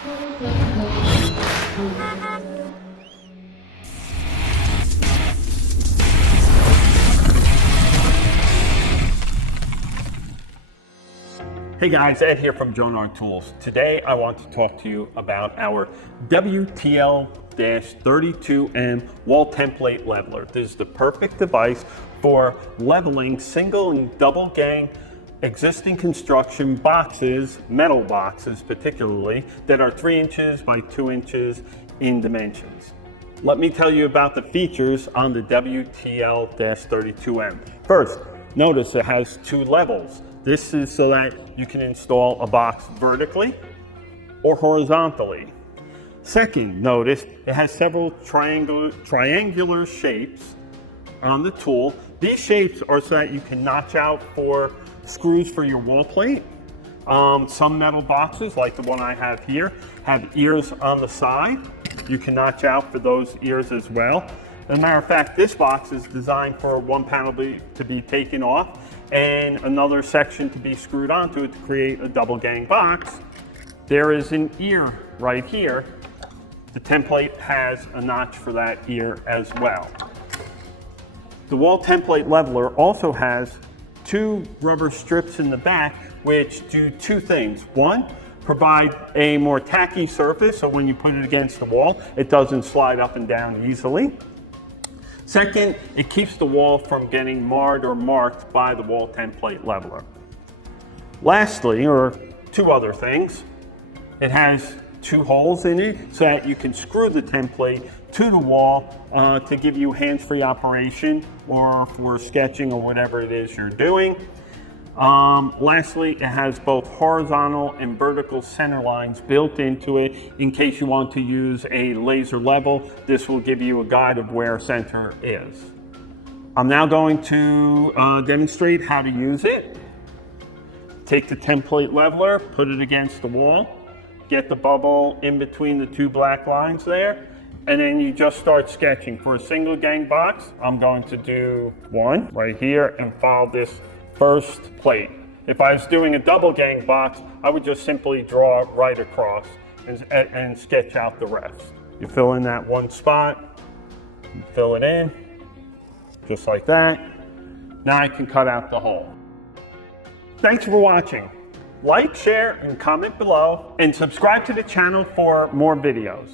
Hey guys, Ed here from Jonard Tools. Today I want to talk to you about our WTL-32M wall template leveler. This is the perfect device for leveling single and double gang existing construction boxes, metal boxes particularly, that are 3 inches by 2 inches in dimensions. Let me tell you about the features on the WTL-32M. First, notice it has 2 levels. This is so that you can install a box vertically or horizontally. Second, notice it has several triangular shapes on the tool. These shapes are so that you can notch out for screws for your wall plate. Some metal boxes, like the one I have here, have ears on the side. You can notch out for those ears as well. As a matter of fact, this box is designed for one panel to be taken off and another section to be screwed onto it to create a double gang box. There is an ear right here. The template has a notch for that ear as well. The wall template leveler also has 2 rubber strips in the back which do 2 things. One, provide a more tacky surface so when you put it against the wall, it doesn't slide up and down easily. Second, it keeps the wall from getting marred or marked by the wall template leveler. Lastly, or 2 other things, it has 2 holes in it so that you can screw the template to the wall to give you hands-free operation or for sketching or whatever it is you're doing. Lastly, it has both horizontal and vertical center lines built into it. In case you want to use a laser level, this will give you a guide of where center is. I'm now going to demonstrate how to use it. Take the template leveler, put it against the wall, get the bubble in between the 2 black lines there, and then you just start sketching. For a single gang box, I'm going to do 1 right here and follow this first plate. If I was doing a double gang box, I would just simply draw right across and sketch out the rest. You fill in that 1 spot, fill it in, just like that. Now I can cut out the hole. Thanks for watching. Like, share, and comment below, and subscribe to the channel for more videos.